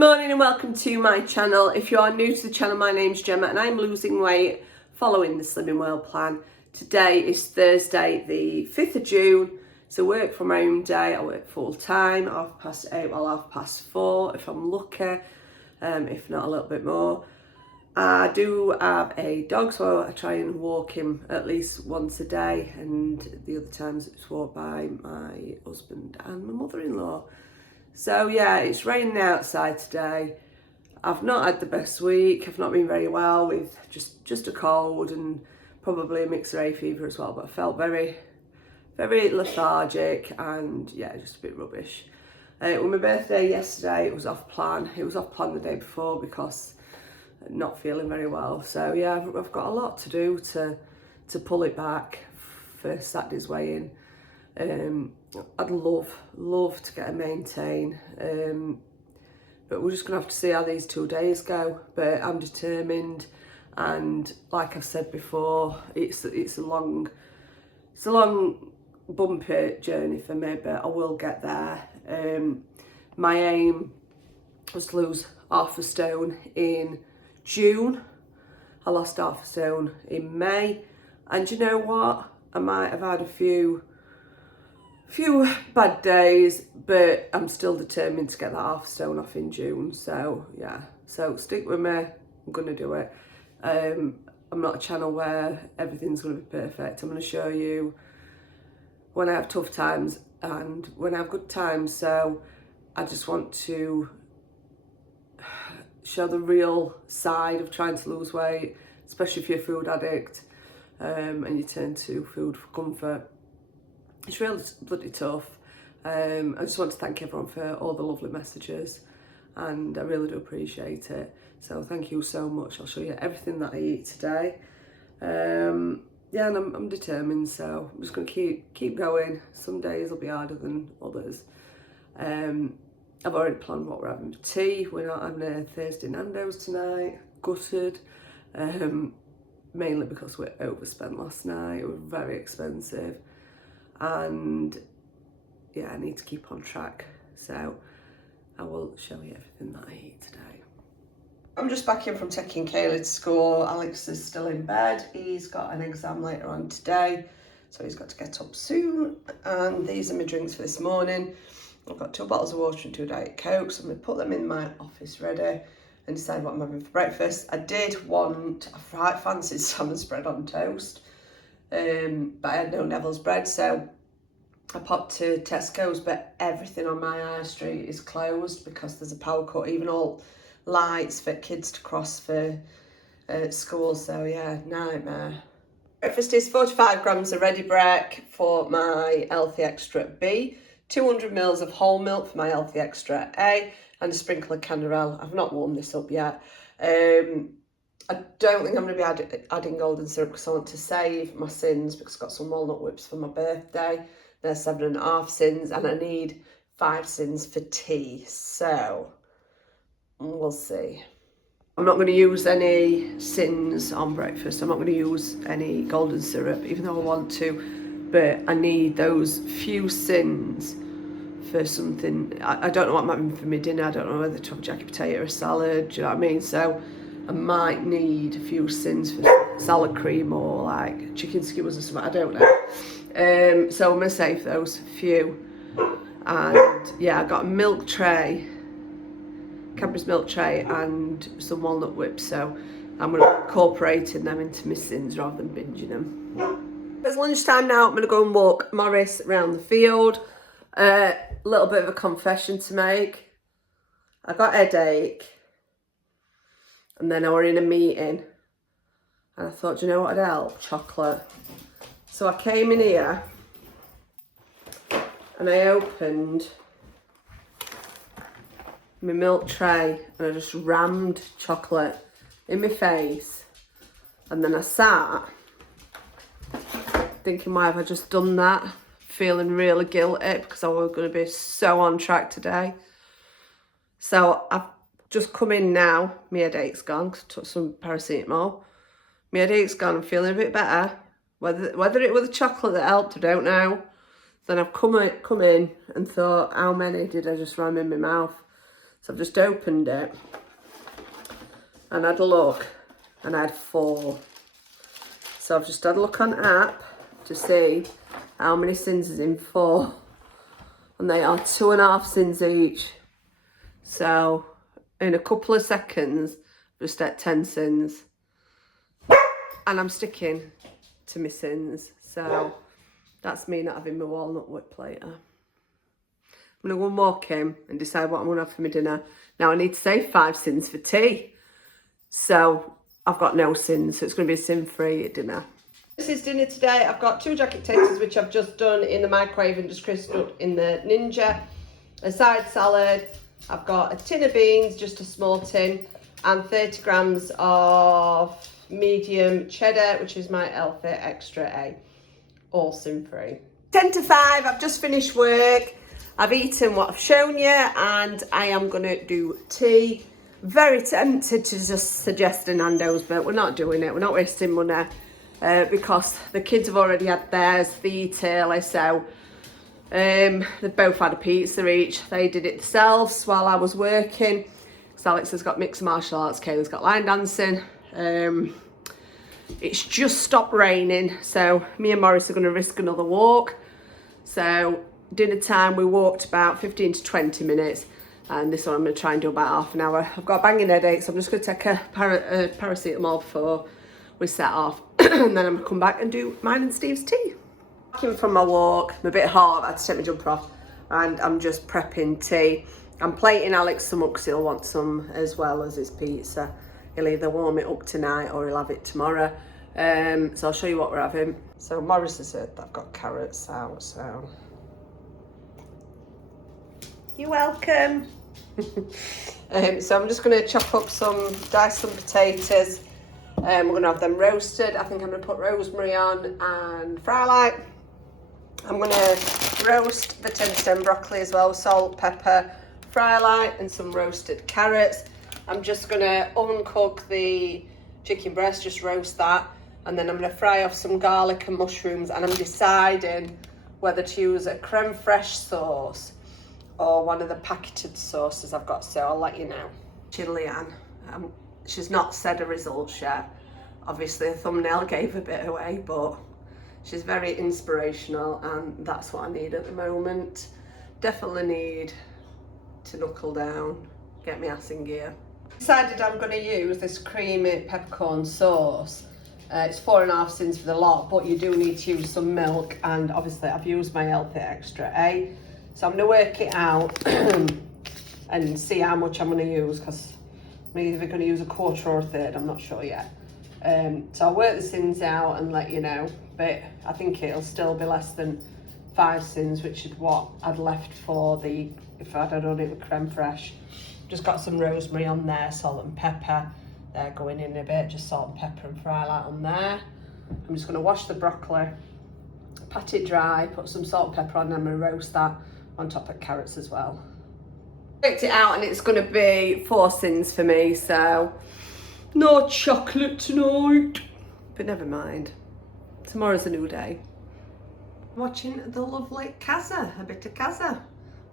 morning and welcome to my channel. If you are new to the channel, my name's Gemma and I'm losing weight following the Slimming World plan. Today is Thursday the 5th of June. It's a work from home day. I work full time, 8:30, well 4:30 if I'm lucky, if not a little bit more. I do have a dog, so I try and walk him at least once a day, and the other times it's walked by my husband and my mother-in-law. So yeah, it's raining outside today. I've not had the best week. I've not been very well with just a cold and probably a mixed hay fever as well, but I felt very lethargic and yeah, just a bit rubbish. It was my birthday yesterday. It was off plan. It was off plan the day before because I'm not feeling very well. So yeah, I've got a lot to do to pull it back for Saturday's weigh-in. I'd love to get a maintain, but we're just gonna have to see how these 2 days go. But I'm determined, and like I've said before, it's a long bumpy journey for me, but I will get there. My aim was to lose half a stone in June. I lost half a stone in May, and you know what? I might have had a few bad days, but I'm still determined to get that half stone off in June. So yeah, so stick with me. I'm gonna do it. I'm not a channel where everything's gonna be perfect. I'm gonna show you when I have tough times and when I have good times. So I just want to show the real side of trying to lose weight, especially if you're a food addict, and you turn to food for comfort. It's really bloody tough. I just want to thank everyone for all the lovely messages, and I really do appreciate it. So thank you so much. I'll show you everything that I eat today. Yeah, and I'm determined, so I'm just going to keep going. Some days will be harder than others. I've already planned what we're having for tea. We're not having a Thursday Nando's tonight. Gutted. Mainly because we overspent last night. It was very expensive. And yeah, I need to keep on track, so I will show you everything that I eat today. I'm just back in from taking Kaylee to school. Alex is still in bed. He's got an exam later on today, so he's got to get up soon. And these are my drinks for this morning. I've got 2 bottles of water and 2 Diet Cokes. I'm going to put them in my office ready and decide what I'm having for breakfast. I did want a fancy salmon spread on toast, but I had no Neville's bread, so I popped to Tesco's, but everything on my high street is closed because there's a power cut, even all lights for kids to cross for school, so yeah, nightmare. Breakfast is 45 grams of Ready Brek for my Healthy Extra B, 200 mils of whole milk for my Healthy Extra A, and a sprinkle of Canderel. I've not warmed this up yet. I don't think I'm going to be adding golden syrup because I want to save my sins, because I've got some walnut whips for my birthday. They're 7.5 sins, and I need 5 sins for tea. So we'll see. I'm not going to use any sins on breakfast. I'm not going to use any golden syrup, even though I want to. But I need those few sins for something. I don't know what I'm having for my dinner. I don't know whether to have jacket potato or salad. Do you know what I mean? So I might need a few sins for salad cream or like chicken skewers or something. I don't know. So I'm going to save those few. And yeah, I got a milk tray, Cadbury's milk tray, and some walnut whips. So I'm going to incorporate them into my sins rather than binging them. It's lunchtime now. I'm going to go and walk Morris around the field. A little bit of a confession to make. I got a headache, and then I were in a meeting, and I thought, do you know what would help? Chocolate. So I came in here, and I opened my milk tray, and I just rammed chocolate in my face, and then I sat thinking, why have I just done that? Feeling really guilty because I was going to be so on track today. So I've just come in now. My headache's gone because I took some paracetamol. My headache's gone. I'm feeling a bit better. Whether it was the chocolate that helped, I don't know. Then I've come in and thought, how many did I just ram in my mouth? So I've just opened it and had a look, and I had 4. So I've just had a look on app to see how many sins is in 4, and they are 2.5 sins each. So in a couple of seconds, just at 10 sins, and I'm sticking to my sins. So that's me not having my walnut whip later. I'm going to go and walk in and decide what I'm going to have for my dinner. Now I need to save 5 sins for tea. So I've got no sins, so it's going to be a sin-free dinner. This is dinner today. I've got 2 jacket taters, which I've just done in the microwave and just crisped up in the Ninja. A side salad. I've got a tin of beans, just a small tin, and 30 grams of medium cheddar, which is my Elfit Extra A. All sin-free. 10 to 5, I've just finished work. I've eaten what I've shown you, and I am going to do tea. Very tempted to just suggest a Nando's, but we're not doing it. We're not wasting money because the kids have already had theirs, they eat early, so they've both had a pizza each. They did it themselves while I was working. So Alex has got mixed martial arts, Kayla's got line dancing. It's just stopped raining, so me and Morris are going to risk another walk. So dinner time, we walked about 15 to 20 minutes, and this one I'm going to try and do about half an hour. I've got a banging headache, so I'm just going to take a paracetamol before we set off, and then I'm going to come back and do mine and Steve's tea. Back in from my walk, I'm a bit hot, I had to take my jumper off, and I'm just prepping tea. I'm plating Alex some up because he'll want some as well as his pizza. He'll either warm it up tonight or he'll have it tomorrow. So I'll show you what we're having. So Morris has said that I've got carrots out, so you're welcome. So I'm just going to chop up dice some potatoes. We're going to have them roasted. I think I'm going to put rosemary on and fry light. I'm going to roast the tin stem broccoli as well, salt, pepper, fry light, and some roasted carrots. I'm just going to oven cook the chicken breast, just roast that, and then I'm going to fry off some garlic and mushrooms, and I'm deciding whether to use a creme fraiche sauce or one of the packeted sauces I've got, so I'll let you know. Chilean, she's not said her results yet. Obviously the thumbnail gave a bit away, but she's very inspirational, and that's what I need at the moment. Definitely need to knuckle down, get my ass in gear. Decided I'm going to use this creamy peppercorn sauce. It's 4.5 sins for the lot, but you do need to use some milk, and obviously I've used my Elfit Extra A. So I'm going to work it out and see how much I'm going to use, because I'm either going to use a quarter or a third, I'm not sure yet. So I'll work the sins out and let you know, but I think it'll still be less than 5 sins, which is what I'd left for if I'd done it with creme fraiche. Just got some rosemary on there, salt and pepper. They're going in a bit, just salt and pepper and fry light on there. I'm just going to wash the broccoli, pat it dry, put some salt and pepper on, and I'm going to roast that on top of carrots as well. Worked it out, and it's going to be 4 sins for me, so no chocolate tonight. But never mind, tomorrow's a new day. Watching the lovely Kaza, a bit of Kaza.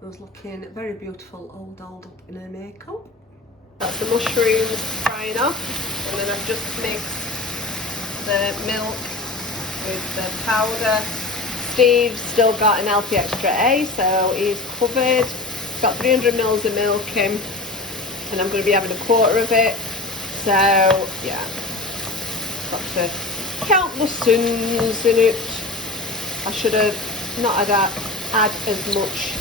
Who's looking very beautiful, all dolled up in her makeup. That's the mushrooms frying off, and then I've just mixed the milk with the powder. Steve's still got an Elfit Extra A, so he's covered. He's got 300 mils of milk in, and I'm going to be having a quarter of it. So yeah, got to count the sins in it. I should have not add as much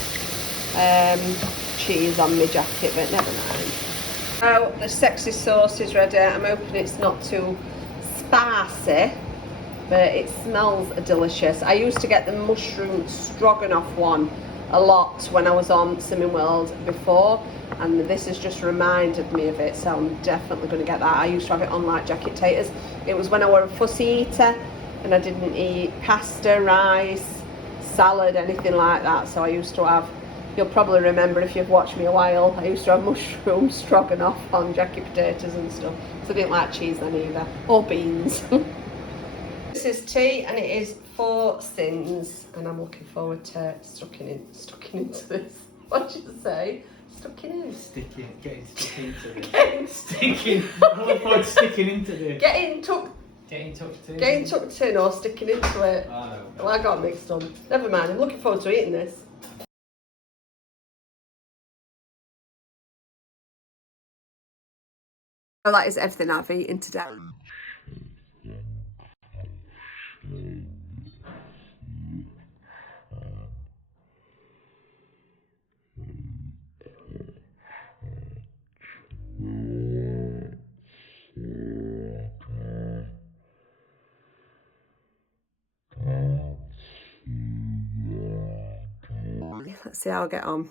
cheese on my jacket, but never mind. Now the sexy sauce is ready. I'm hoping it's not too spicy, but it smells delicious. I used to get the mushroom stroganoff one a lot when I was on Slimming World before, and this has just reminded me of it, so I'm definitely going to get that. I used to have it on like jacket taters. It was when I was a fussy eater and I didn't eat pasta, rice, salad, anything like that, so I used to have, you'll probably remember if you've watched me a while, I used to have mushroom stroganoff on jacket potatoes and stuff, so I didn't like cheese then either, or beans. This is tea, and it is 4 sins, and I'm looking forward to stucking into this. What should I say? Stuck in here. Getting stuck into the... Getting Sticking. I look forward to sticking into the... Getting tucked in or sticking into it. I know. Well, I got mixed up. Never mind, I'm looking forward to eating this. So that is everything I've eaten today. Let's see how I get on.